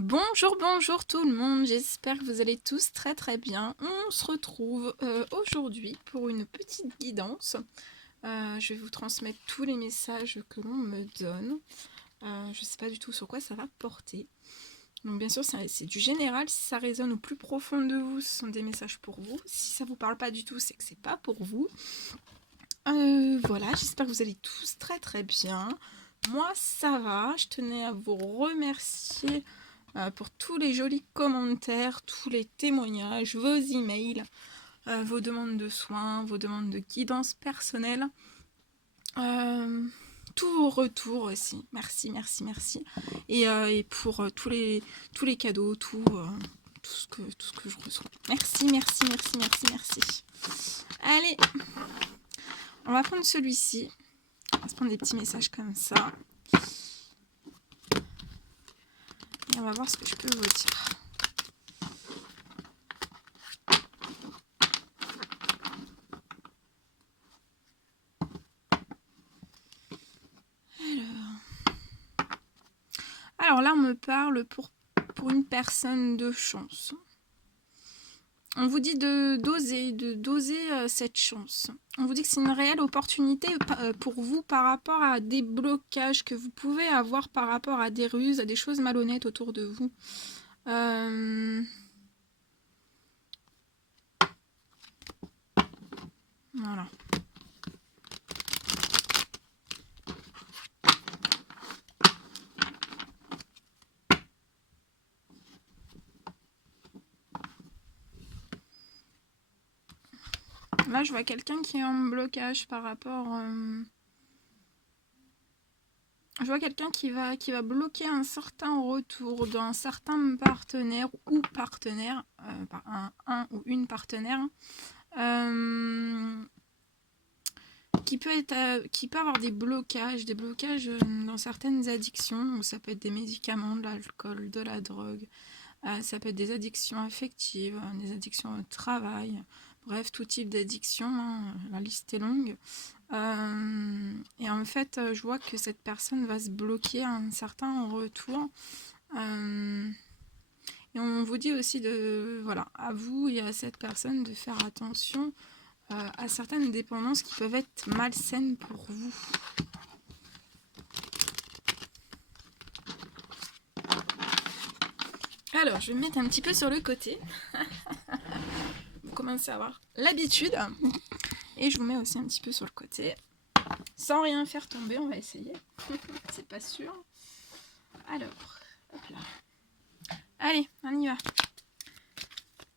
Bonjour, bonjour tout le monde, j'espère que vous allez tous très très bien. On se retrouve aujourd'hui pour une petite guidance. Je vais vous transmettre tous les messages que l'on me donne. Je ne sais pas du tout sur quoi ça va porter. Donc bien sûr c'est du général, si ça résonne au plus profond de vous, ce sont des messages pour vous. Si ça vous parle pas du tout, c'est que c'est pas pour vous. Voilà, j'espère que vous allez tous très très bien. Moi ça va, je tenais à vous remercier pour tous les jolis commentaires, tous les témoignages, vos emails, vos demandes de soins, vos demandes de guidance personnelle, tous vos retours aussi. Merci, merci, merci. Et pour tous les cadeaux, tout ce que je reçois. Merci, merci, merci, merci, merci. Allez, on va prendre celui-ci. On va se prendre des petits messages comme ça. Et on va voir ce que je peux vous dire. Alors là, on me parle pour une personne de chance. On vous dit de doser cette chance. On vous dit que c'est une réelle opportunité pour vous par rapport à des blocages que vous pouvez avoir par rapport à des ruses, à des choses malhonnêtes autour de vous. Voilà. Là, je vois quelqu'un qui est en blocage par rapport... Je vois quelqu'un qui va bloquer un certain retour d'un certain partenaire ou partenaire, un ou une partenaire, qui peut avoir des blocages dans certaines addictions. Ça peut être des médicaments, de l'alcool, de la drogue, ça peut être des addictions affectives, des addictions au travail, bref, tout type d'addiction, hein, la liste est longue. Et en fait, je vois que cette personne va se bloquer à un certain retour. Et on vous dit aussi à vous et à cette personne de faire attention à certaines dépendances qui peuvent être malsaines pour vous. Alors, je vais me mettre un petit peu sur le côté. Vous commencez à avoir l'habitude. Et je vous mets aussi un petit peu sur le côté. Sans rien faire tomber, on va essayer. C'est pas sûr. Alors, hop là. Allez, on y va.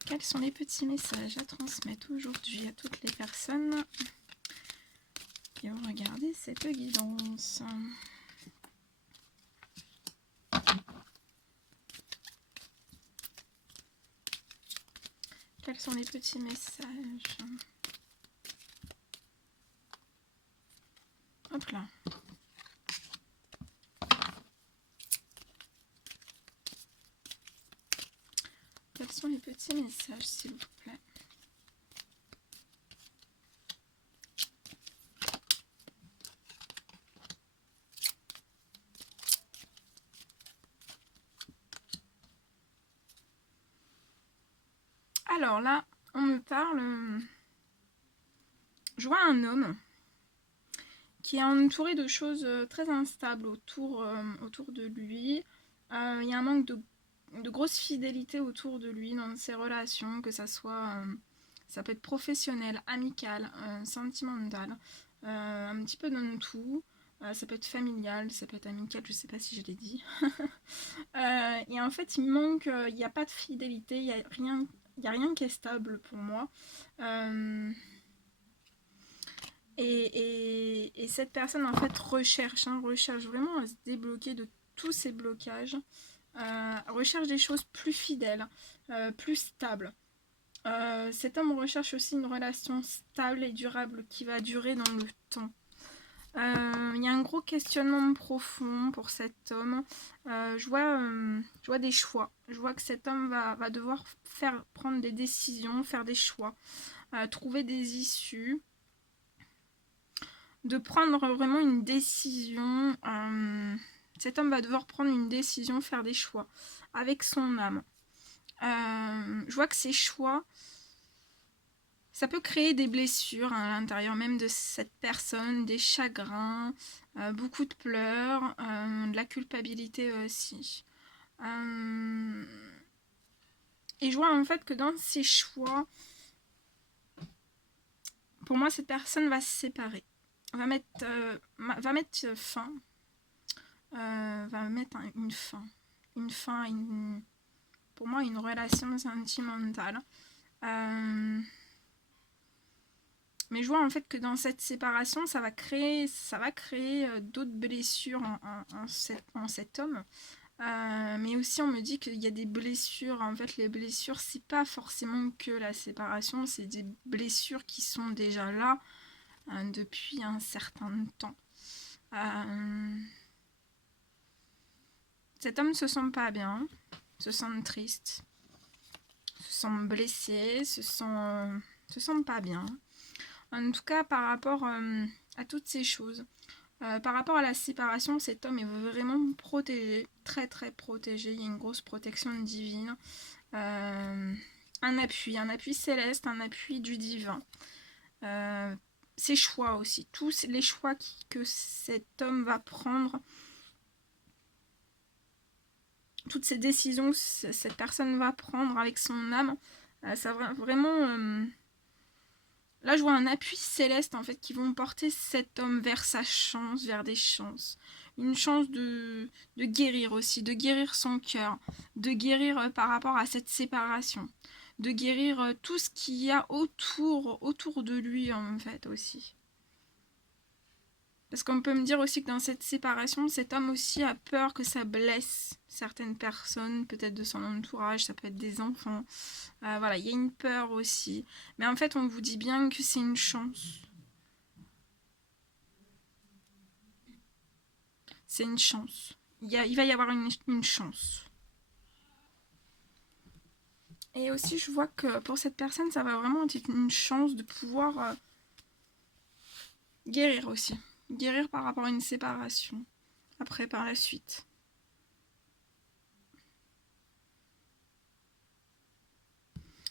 Quels sont les petits messages à transmettre aujourd'hui à toutes les personnes qui vont regarder cette guidance? Quels sont les petits messages? Hop là. Quels sont les petits messages, s'il vous plaît? Alors là, on me parle... Je vois un homme qui est entouré de choses très instables autour de lui. Il y a un manque de grosse fidélité autour de lui dans ses relations, que ça soit... ça peut être professionnel, amical, sentimental, un petit peu dans tout. Ça peut être familial, ça peut être amical, je sais pas si je l'ai dit. Et en fait, il manque, il n'y a pas de fidélité, il n'y a rien qui est stable pour moi. Et cette personne en fait recherche vraiment à se débloquer de tous ces blocages, recherche des choses plus fidèles, plus stables. Cet homme recherche aussi une relation stable et durable qui va durer dans le temps. Il y a un gros questionnement profond pour cet homme. Je vois des choix. Je vois que cet homme va devoir prendre des décisions, faire des choix, trouver des issues, de prendre vraiment une décision Cet homme va devoir prendre une décision, faire des choix avec son âme. Je vois que ces choix, ça peut créer des blessures à l'intérieur même de cette personne, des chagrins, beaucoup de pleurs, de la culpabilité aussi. Et je vois en fait que dans ces choix, pour moi, cette personne va se séparer, va mettre fin, va mettre une fin à pour moi, une relation sentimentale. Mais je vois en fait que dans cette séparation, ça va créer d'autres blessures en cet homme. Mais aussi, on me dit qu'il y a des blessures. En fait, les blessures, c'est pas forcément que la séparation, c'est des blessures qui sont déjà là depuis un certain temps. Cet homme se sent pas bien, se sent triste, se sent blessé, se sent pas bien. En tout cas, par rapport à toutes ces choses. Par rapport à la séparation, cet homme est vraiment protégé, très très protégé. Il y a une grosse protection divine, un appui céleste, un appui du divin. Ses choix aussi, tous les choix que cet homme va prendre, toutes ces décisions que cette personne va prendre avec son âme, ça va vraiment... Là, je vois un appui céleste, en fait, qui vont porter cet homme vers sa chance, vers des chances. Une chance de guérir aussi, de guérir son cœur, de guérir par rapport à cette séparation, de guérir tout ce qu'il y a autour de lui, en fait, aussi. Parce qu'on peut me dire aussi que dans cette séparation, cet homme aussi a peur que ça blesse certaines personnes, peut-être de son entourage, ça peut être des enfants. Voilà, il y a une peur aussi. Mais en fait, on vous dit bien que c'est une chance. C'est une chance. Il va y avoir une chance. Et aussi, je vois que pour cette personne, ça va vraiment être une chance de pouvoir guérir aussi. Guérir par rapport à une séparation. Après, par la suite.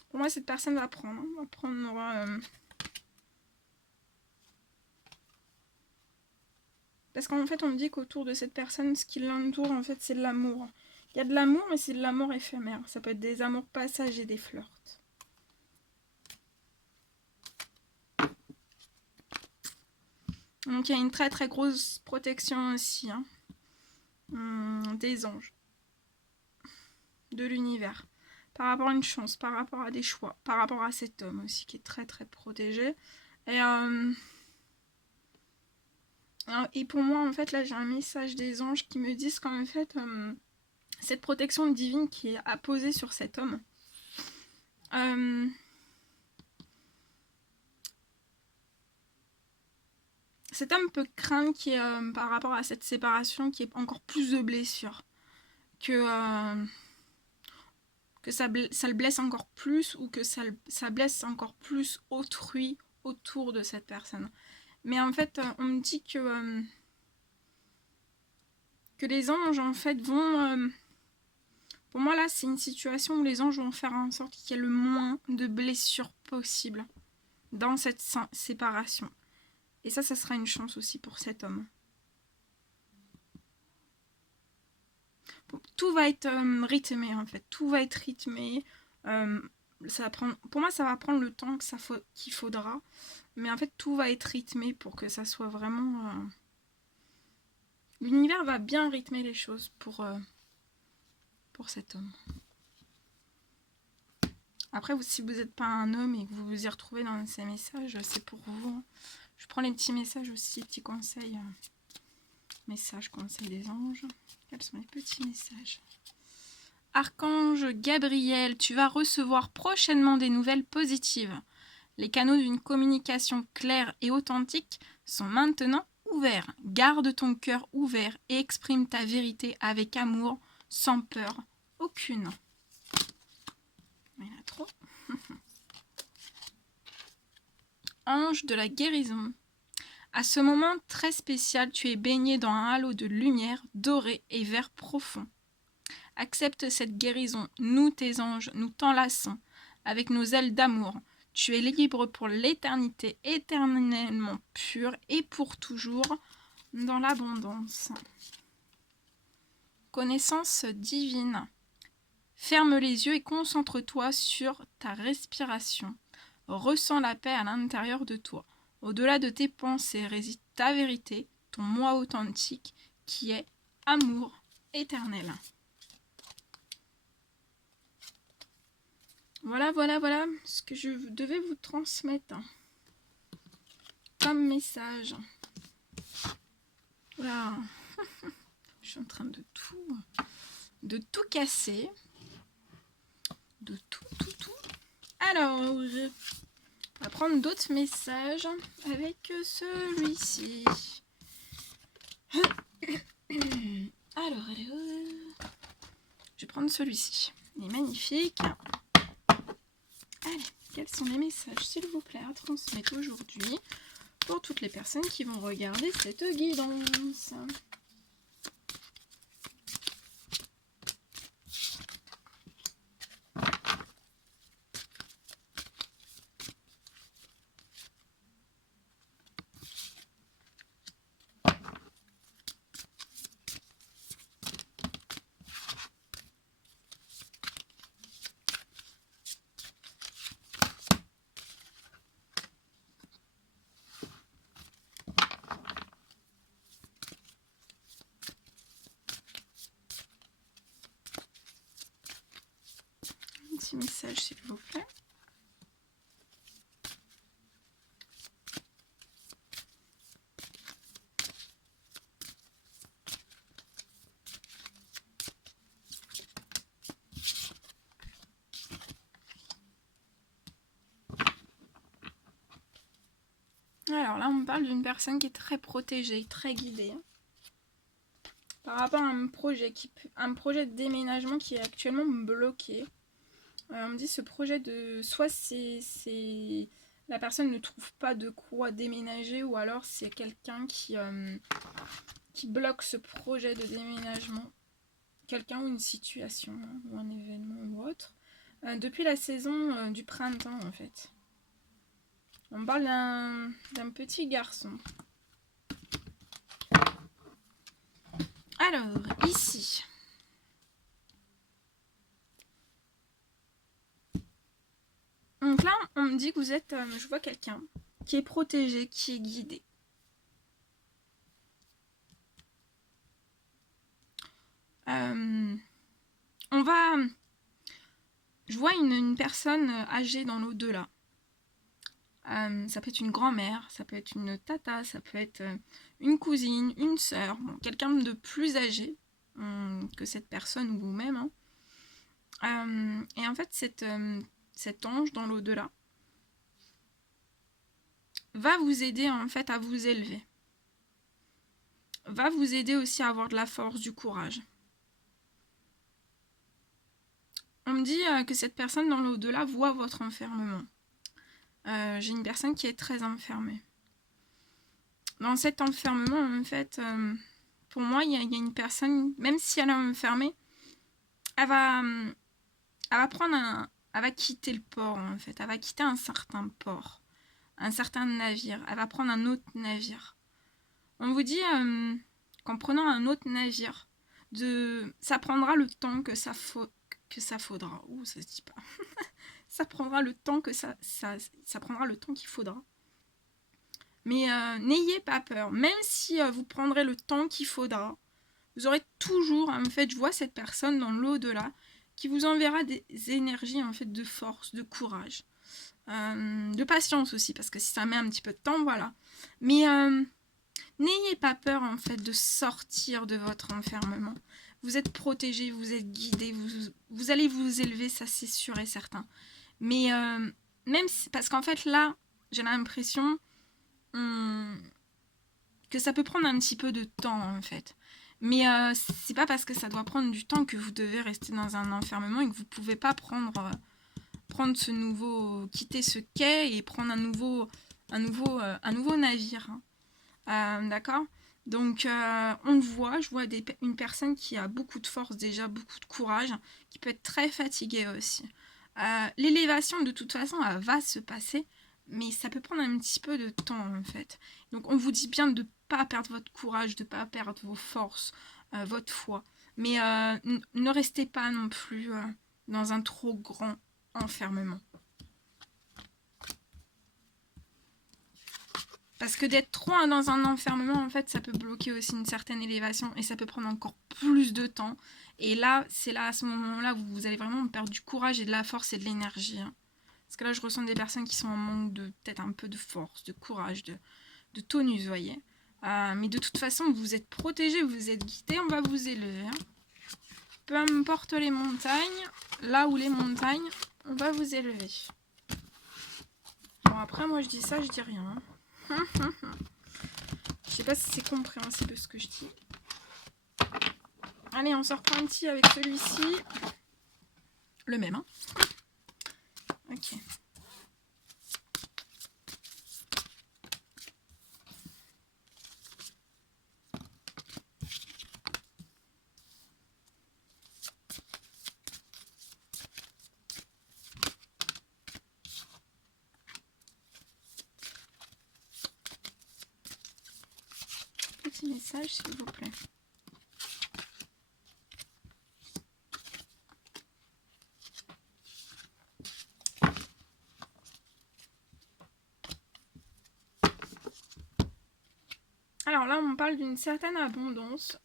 Pour moi, cette personne va prendre. Parce qu'en fait, on me dit qu'autour de cette personne, ce qui l'entoure, en fait, c'est de l'amour. Il y a de l'amour, mais c'est de l'amour éphémère. Ça peut être des amours passagers, des flirts. Donc il y a une très très grosse protection aussi, hein. Des anges, de l'univers, par rapport à une chance, par rapport à des choix, par rapport à cet homme aussi qui est très très protégé. Et pour moi, en fait, là j'ai un message des anges qui me disent qu'en fait, cette protection divine qui est apposée sur cet homme, cet homme peut craindre qu'il y ait, par rapport à cette séparation, qu'il y ait encore plus de blessures, que ça le blesse encore plus ou que ça blesse encore plus autrui autour de cette personne. Mais en fait, on me dit que les anges, en fait, vont... pour moi, là, c'est une situation où les anges vont faire en sorte qu'il y ait le moins de blessures possible dans cette séparation. Et ça sera une chance aussi pour cet homme. Tout va être rythmé, en fait. Tout va être rythmé. Ça va prendre, pour moi, ça va prendre le temps qu'il faudra. Mais en fait, tout va être rythmé pour que ça soit vraiment... L'univers va bien rythmer les choses pour cet homme. Après, si vous n'êtes pas un homme et que vous vous y retrouvez dans ces messages, c'est pour vous. Je prends les petits messages aussi, petits conseils. Messages, conseils des anges. Quels sont les petits messages ? Archange Gabriel, tu vas recevoir prochainement des nouvelles positives. Les canaux d'une communication claire et authentique sont maintenant ouverts. Garde ton cœur ouvert et exprime ta vérité avec amour, sans peur aucune. Il y en a trop. Ange de la guérison. À ce moment très spécial, tu es baigné dans un halo de lumière doré et vert profond. Accepte cette guérison. Nous, tes anges, nous t'enlaçons avec nos ailes d'amour. Tu es libre pour l'éternité, éternellement pure et pour toujours dans l'abondance. Connaissance divine. Ferme les yeux et concentre-toi sur ta respiration. Ressens la paix à l'intérieur de toi. Au-delà de tes pensées réside ta vérité, ton moi authentique, qui est amour éternel. Voilà ce que je devais vous transmettre comme message. Voilà. Je suis en train de tout casser. De tout. Alors, on va prendre d'autres messages avec celui-ci. Alors, je vais prendre celui-ci. Il est magnifique. Allez, quels sont les messages, s'il vous plaît, à transmettre aujourd'hui pour toutes les personnes qui vont regarder cette guidance? Un petit message, s'il vous plaît. Alors là, on parle d'une personne qui est très protégée, très guidée. Par rapport à un projet de déménagement qui est actuellement bloqué. On me dit ce projet de... Soit c'est la personne ne trouve pas de quoi déménager, ou alors c'est quelqu'un qui bloque ce projet de déménagement. Quelqu'un ou une situation, ou un événement ou autre. Depuis la saison du printemps, en fait. On parle d'un petit garçon. Alors, ici. Donc là, on me dit que vous êtes... je vois quelqu'un qui est protégé, qui est guidé. On va... Je vois une personne âgée dans l'au-delà. Ça peut être une grand-mère, ça peut être une tata, ça peut être une cousine, une sœur, bon, quelqu'un de plus âgé que cette personne ou vous-même. Et en fait, cet ange dans l'au-delà va vous aider en fait à vous élever. Va vous aider aussi à avoir de la force, du courage. On me dit que cette personne dans l'au-delà voit votre enfermement. J'ai une personne qui est très enfermée. Dans cet enfermement, en fait, pour moi, il y a une personne, même si elle est enfermée, elle va quitter le port, en fait. Elle va quitter un certain port, un certain navire. Elle va prendre un autre navire. On vous dit qu'en prenant un autre navire, ça prendra le temps que ça faudra. Ouh, ça se dit pas. Ça prendra le temps que ça prendra le temps qu'il faudra. Mais n'ayez pas peur. Même si vous prendrez le temps qu'il faudra, vous aurez toujours, en fait, je vois cette personne dans l'au-delà qui vous enverra des énergies, en fait, de force, de courage, de patience aussi, parce que si ça met un petit peu de temps, voilà. Mais n'ayez pas peur, en fait, de sortir de votre enfermement. Vous êtes protégé, vous êtes guidé, vous allez vous élever, ça c'est sûr et certain. Mais même si, parce qu'en fait là, j'ai l'impression que ça peut prendre un petit peu de temps en fait. Mais c'est pas parce que ça doit prendre du temps que vous devez rester dans un enfermement et que vous pouvez pas prendre quitter ce quai et prendre un nouveau navire. D'accord? Donc, on le voit, je vois une personne qui a beaucoup de force déjà, beaucoup de courage, qui peut être très fatiguée aussi. L'élévation, de toute façon, elle va se passer, mais ça peut prendre un petit peu de temps, en fait. Donc, on vous dit bien de ne pas perdre votre courage, de ne pas perdre vos forces, votre foi. Mais ne restez pas non plus dans un trop grand enfermement. Parce que d'être trop dans un enfermement, en fait, ça peut bloquer aussi une certaine élévation et ça peut prendre encore plus de temps. Et là, c'est là, à ce moment-là, où vous allez vraiment perdre du courage et de la force et de l'énergie. Hein. Parce que là, je ressens des personnes qui sont en manque de peut-être un peu de force, de courage, de tonus, vous voyez. Mais de toute façon, vous êtes protégés, vous êtes guidés, on va vous élever. Hein. Peu importe les montagnes, là où les montagnes, on va vous élever. Bon, après, moi, je dis ça, je dis rien. Hein. Je sais pas si c'est compréhensible ce que je dis. Allez, on se reprend un petit avec celui-ci. Le même, hein. Ok. Petit message, s'il vous plaît. Alors là, on parle d'une certaine abondance.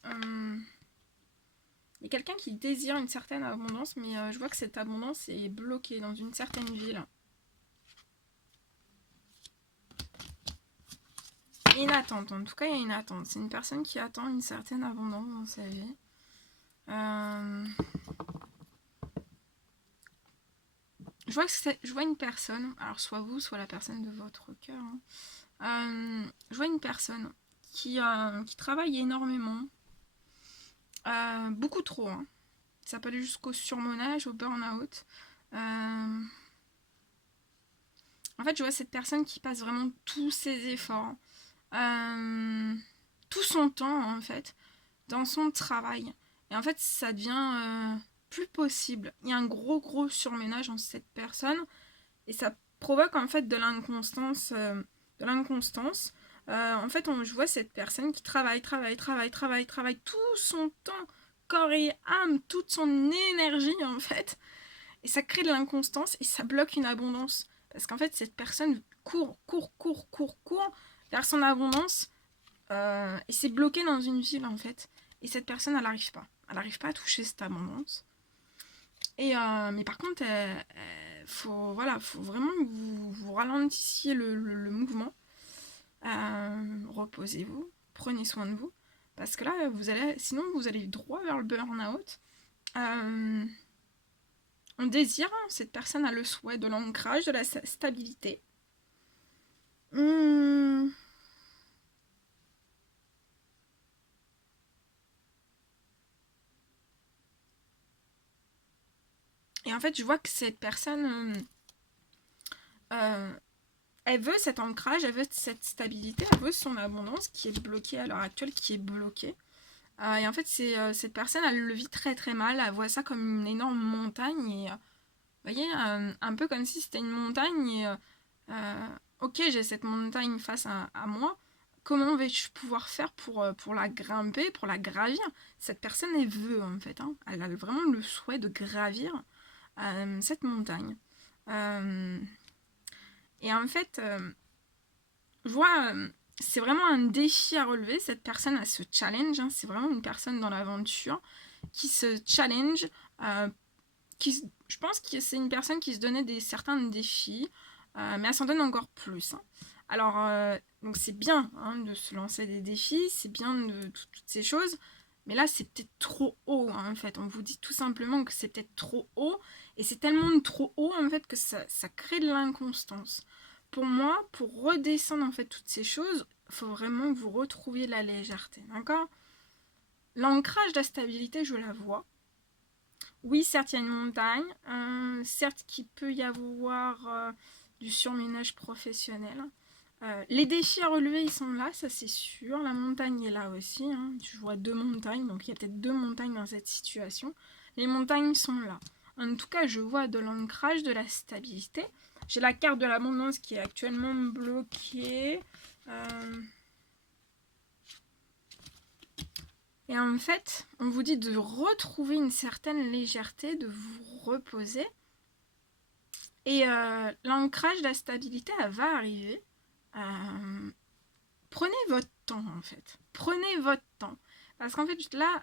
Il y a quelqu'un qui désire une certaine abondance, mais je vois que cette abondance est bloquée dans une certaine ville. Une attente, en tout cas, il y a une attente. C'est une personne qui attend une certaine abondance dans sa vie. Je vois une personne, alors soit vous, soit la personne de votre cœur. Hein. Je vois une personne qui travaille énormément. Beaucoup trop. Hein. Ça peut aller jusqu'au surmenage, au burn-out. En fait, je vois cette personne qui passe vraiment tous ses efforts, tout son temps, en fait, dans son travail. Et en fait, ça devient plus possible. Il y a un gros surménage en cette personne. Et ça provoque, en fait, de l'inconstance. En fait, je vois cette personne qui travaille tout son temps, corps et âme, toute son énergie, en fait. Et ça crée de l'inconstance et ça bloque une abondance. Parce qu'en fait, cette personne court vers son abondance et s'est bloquée dans une ville, en fait. Et cette personne, elle n'arrive pas. Elle n'arrive pas à toucher cette abondance. Et, mais par contre, faut vraiment que vous ralentissiez le mouvement. Reposez-vous, prenez soin de vous. Parce que là, sinon, vous allez droit vers le burn-out. On désire, cette personne a le souhait de l'ancrage, de la stabilité. Et en fait, je vois que cette personne, elle veut cet ancrage, elle veut cette stabilité, elle veut son abondance qui est bloquée à l'heure actuelle, qui est bloquée. Et en fait, cette personne, elle le vit très mal, elle voit ça comme une énorme montagne. Et vous voyez, un peu comme si c'était une montagne. Et ok, j'ai cette montagne face à moi. Comment vais-je pouvoir faire pour la grimper, pour la gravir? Cette personne, elle veut, en fait. Hein. Elle a vraiment le souhait de gravir cette montagne. Et en fait, je vois, c'est vraiment un défi à relever. Cette personne a ce challenge. Hein. C'est vraiment une personne dans l'aventure qui se challenge. Je pense que c'est une personne qui se donnait certains défis, mais elle s'en donne encore plus. Hein. Alors, donc c'est bien hein, de se lancer des défis, c'est bien de toutes ces choses, mais là c'est peut-être trop haut hein, en fait. On vous dit tout simplement que c'est peut-être trop haut, et c'est tellement trop haut en fait que ça crée de l'inconstance. Pour moi, pour redescendre en fait toutes ces choses, il faut vraiment que vous retrouviez la légèreté, d'accord? L'ancrage de la stabilité, je la vois. Oui, certes, il y a une montagne. Certes, qu'il peut y avoir du surménage professionnel. Les défis à relever, ils sont là, ça c'est sûr. La montagne est là aussi. Hein. Je vois 2 montagnes, donc il y a peut-être 2 montagnes dans cette situation. Les montagnes sont là. En tout cas, je vois de l'ancrage, de la stabilité. J'ai la carte de l'abondance qui est actuellement bloquée. Et en fait, on vous dit de retrouver une certaine légèreté, de vous reposer. Et l'ancrage, la stabilité, elle va arriver. Prenez votre temps, en fait. Prenez votre temps. Parce qu'en fait, là,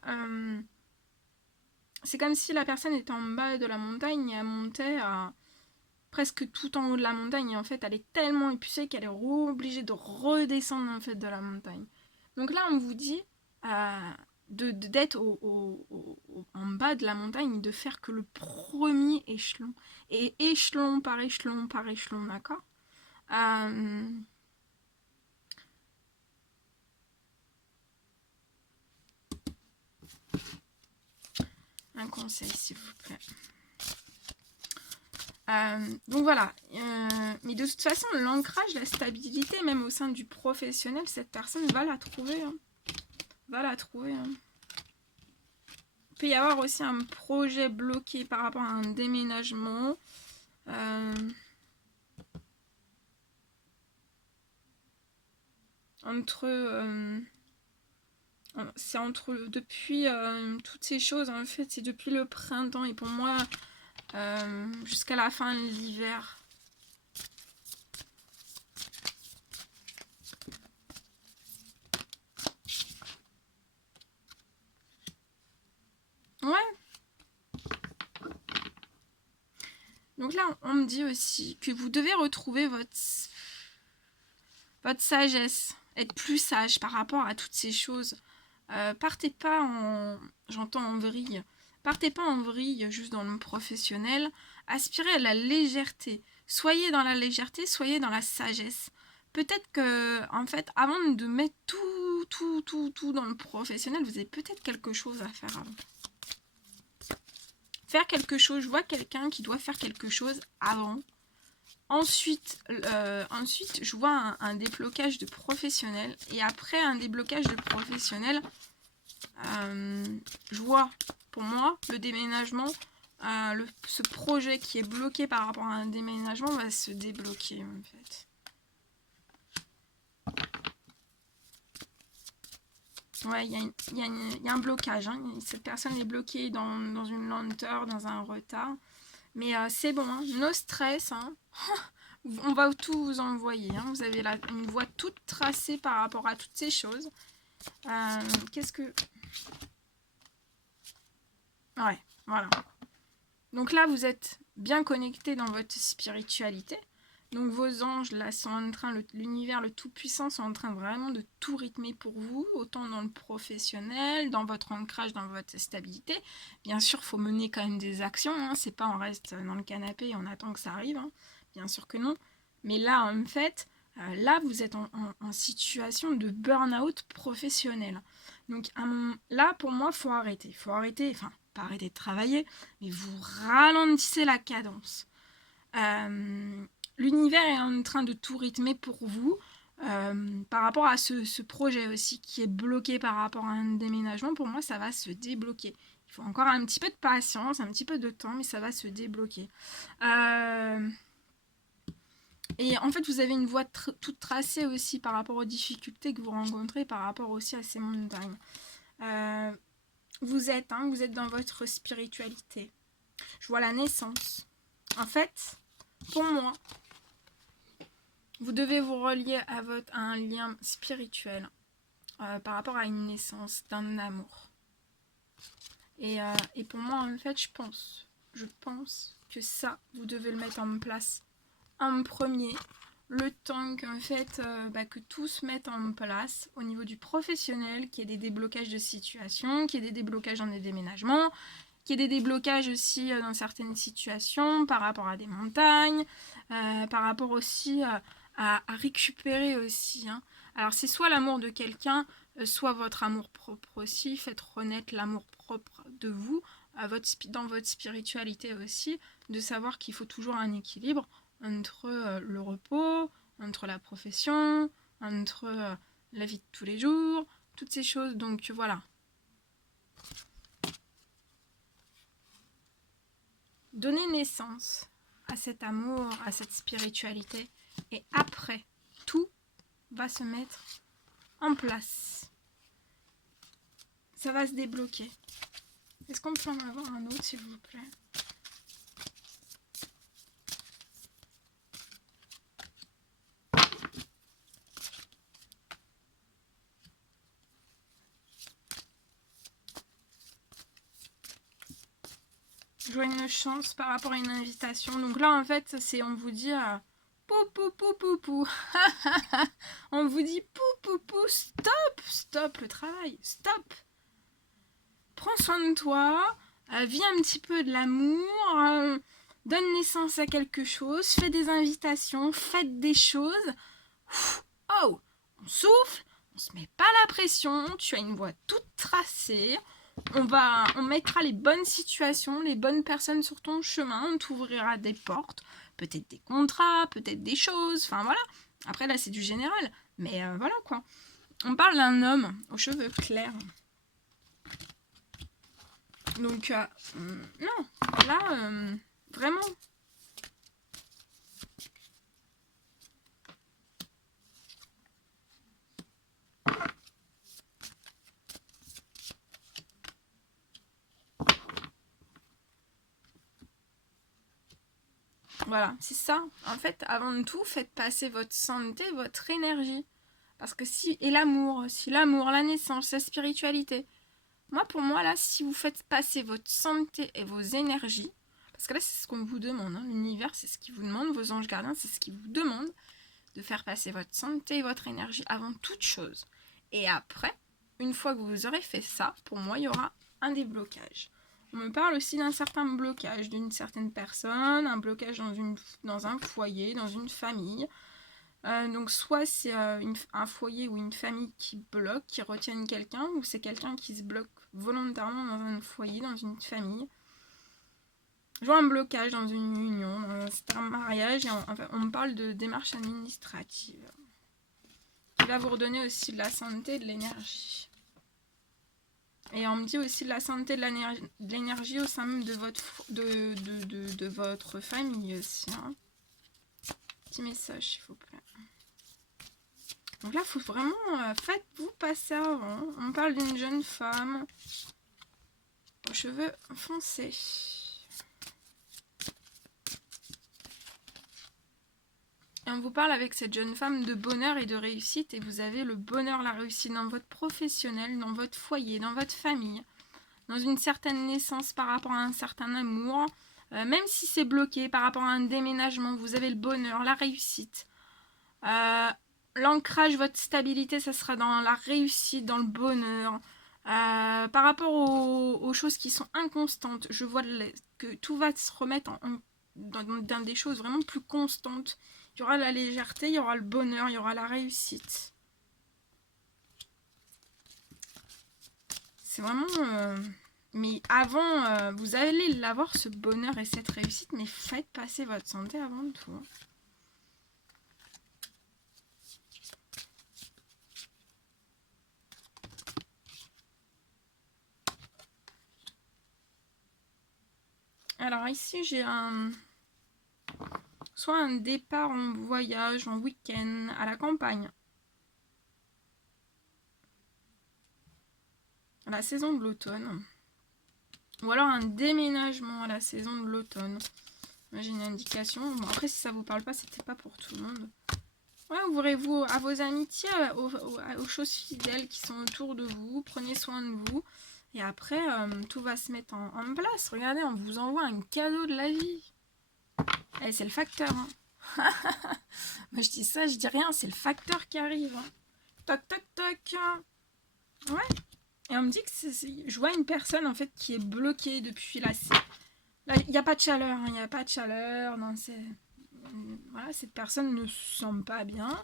c'est comme si la personne était en bas de la montagne et elle montait presque tout en haut de la montagne. Et en fait, elle est tellement épuisée qu'elle est obligée de redescendre, en fait, de la montagne. Donc là, on vous dit d'être en bas de la montagne, de faire que le premier échelon. Et échelon par échelon par échelon, d'accord Un conseil, s'il vous plaît. Donc voilà. Mais de toute façon, l'ancrage, la stabilité, même au sein du professionnel, cette personne va la trouver. Hein. Va la trouver. Hein. Il peut y avoir aussi un projet bloqué par rapport à un déménagement. C'est entre depuis toutes ces choses, en fait, c'est depuis le printemps et pour moi jusqu'à la fin de l'hiver. Ouais. Donc là, on me dit aussi que vous devez retrouver votre sagesse, être plus sage par rapport à toutes ces choses. Partez pas en, j'entends en vrille, partez pas en vrille juste dans le professionnel, aspirez à la légèreté. Soyez dans la légèreté, soyez dans la sagesse. Peut-être que, en fait, avant de mettre tout dans le professionnel, vous avez peut-être quelque chose à faire avant. Faire quelque chose, je vois quelqu'un qui doit faire quelque chose avant. Ensuite, je vois un déblocage de professionnel. Et après un déblocage de professionnel, je vois, pour moi, le déménagement, ce projet qui est bloqué par rapport à un déménagement va se débloquer, en fait. Ouais, il y a un blocage. Hein. Cette personne est bloquée dans une lenteur, dans un retard. Mais c'est bon, hein. No stress. Hein. On va tout vous envoyer. Hein. Vous avez une voie toute tracée par rapport à toutes ces choses. Qu'est-ce que... Ouais, voilà. Donc là, vous êtes bien connecté dans votre spiritualité. Donc vos anges, là, sont en train, l'univers, le Tout-Puissant, sont en train vraiment de tout rythmer pour vous, autant dans le professionnel, dans votre ancrage, dans votre stabilité. Bien sûr, il faut mener quand même des actions. Hein. C'est pas on reste dans le canapé et on attend que ça arrive. Hein. Bien sûr que non. Mais là, en fait, là, vous êtes en situation de burn-out professionnel. Donc là, pour moi, il faut arrêter. Il faut arrêter, enfin, pas arrêter de travailler, mais vous ralentissez la cadence. L'univers est en train de tout rythmer pour vous par rapport à ce projet aussi qui est bloqué par rapport à un déménagement. Pour moi, ça va se débloquer. Il faut encore un petit peu de patience, un petit peu de temps, mais ça va se débloquer. Et en fait, vous avez une voie toute tracée aussi par rapport aux difficultés que vous rencontrez, par rapport aussi à ces montagnes. Vous êtes dans votre spiritualité. Je vois la naissance. En fait, pour moi, vous devez vous relier à un lien spirituel par rapport à une naissance, d'un amour. Et pour moi, en fait, je pense que ça, vous devez le mettre en place en premier, le temps qu'en fait, que tout se mette en place au niveau du professionnel, qu'il y ait des déblocages de situation, qu'il y ait des déblocages dans des déménagements, qu'il y ait des déblocages aussi dans certaines situations par rapport à des montagnes, par rapport aussi à récupérer aussi. Hein. Alors c'est soit l'amour de quelqu'un, soit votre amour propre aussi. Faites renaître l'amour propre de vous, dans votre spiritualité aussi, de savoir qu'il faut toujours un équilibre entre le repos, entre la profession, entre la vie de tous les jours, toutes ces choses. Donc voilà. Donner naissance à cet amour, à cette spiritualité. Et après, tout va se mettre en place. Ça va se débloquer. Est-ce qu'on peut en avoir un autre, s'il vous plaît? Je vois une chance par rapport à une invitation. Donc là, en fait, c'est on vous dit pou pou pou pou pou. On vous dit pou pou pou, stop, stop le travail, stop. Prends soin de toi, vis un petit peu de l'amour, donne naissance à quelque chose, fais des invitations, faites des choses. Oh, on souffle, on se met pas la pression, tu as une voie toute tracée. On mettra les bonnes situations, les bonnes personnes sur ton chemin, on t'ouvrira des portes, peut-être des contrats, peut-être des choses, enfin voilà. Après là c'est du général, mais voilà quoi. On parle d'un homme aux cheveux clairs. Donc non, là vraiment. Voilà, c'est ça. En fait, avant de tout, faites passer votre santé, votre énergie. Parce que si l'amour, la naissance, la spiritualité. Moi, pour moi, là, si vous faites passer votre santé et vos énergies, parce que là, c'est ce qu'on vous demande. Hein, l'univers, c'est ce qui vous demande. Vos anges gardiens, c'est ce qui vous demande. De faire passer votre santé et votre énergie avant toute chose. Et après, une fois que vous aurez fait ça, pour moi, il y aura un déblocage. On me parle aussi d'un certain blocage d'une certaine personne, un blocage dans un foyer, dans une famille. Donc soit c'est un foyer ou une famille qui bloque, qui retiennent quelqu'un, ou c'est quelqu'un qui se bloque volontairement dans un foyer, dans une famille. Je vois un blocage dans une union, c'est un mariage, et on me parle de démarche administrative. Qui va vous redonner aussi de la santé et de l'énergie. Et on me dit aussi de la santé, de l'énergie au sein même de votre famille aussi. Hein. Petit message, s'il vous plaît. Donc là, il faut vraiment... faites-vous passer avant. On parle d'une jeune femme aux cheveux foncés. Et on vous parle avec cette jeune femme de bonheur et de réussite. Et vous avez le bonheur, la réussite dans votre professionnel, dans votre foyer, dans votre famille. Dans une certaine naissance par rapport à un certain amour. Même si c'est bloqué par rapport à un déménagement, vous avez le bonheur, la réussite. L'ancrage, votre stabilité, ça sera dans la réussite, dans le bonheur. Par rapport aux choses qui sont inconstantes, je vois que tout va se remettre dans des choses vraiment plus constantes. Il y aura la légèreté, il y aura le bonheur, il y aura la réussite. C'est vraiment... mais avant, vous allez l'avoir, ce bonheur et cette réussite, mais faites passer votre santé avant tout. Alors ici, j'ai soit un départ en voyage, en week-end, à la campagne. À la saison de l'automne. Ou alors un déménagement à la saison de l'automne. J'ai une indication. Bon, après, si ça vous parle pas, c'était pas pour tout le monde. Ouais, ouvrez-vous à vos amitiés, aux choses fidèles qui sont autour de vous. Prenez soin de vous. Et après, tout va se mettre en place. Regardez, on vous envoie un cadeau de la vie. Et c'est le facteur. Hein. Moi, je dis ça, je dis rien. C'est le facteur qui arrive. Hein. Toc, toc, toc. Ouais. Et on me dit que je vois une personne, en fait, qui est bloquée depuis là. Là, il n'y a pas de chaleur. Il n'y a pas de chaleur. Non, voilà, cette personne ne se sent pas bien.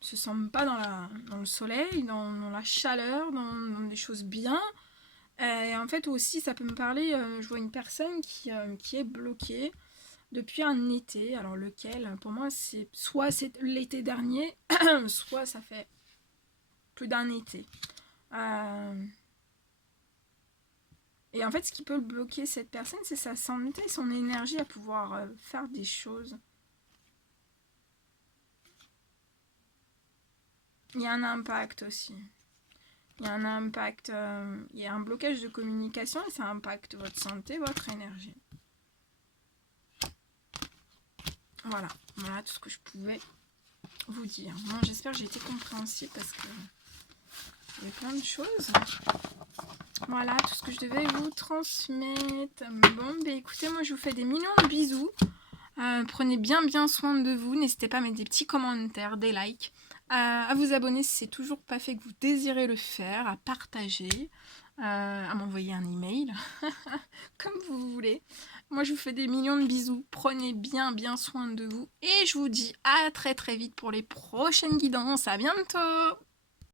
Se sent pas dans le soleil, dans la chaleur, dans des choses bien. Et en fait aussi ça peut me parler, je vois une personne qui est bloquée depuis un été. Alors lequel? Pour moi, c'est soit c'est l'été dernier, soit ça fait plus d'un été. Et en fait, ce qui peut bloquer cette personne, c'est sa santé, son énergie à pouvoir faire des choses. Il y a un impact aussi. Il y a un impact, il y a un blocage de communication et ça impacte votre santé, votre énergie. Voilà, voilà tout ce que je pouvais vous dire. Bon, j'espère que j'ai été compréhensible parce que il y a plein de choses. Voilà tout ce que je devais vous transmettre. Bon, ben écoutez, moi je vous fais des millions de bisous. Prenez bien soin de vous. N'hésitez pas à mettre des petits commentaires, des likes, à vous abonner si c'est toujours pas fait que vous désirez le faire, à partager, à m'envoyer un email, comme vous voulez. Moi je vous fais des millions de bisous. Prenez bien soin de vous et je vous dis à très vite pour les prochaines guidances. À bientôt!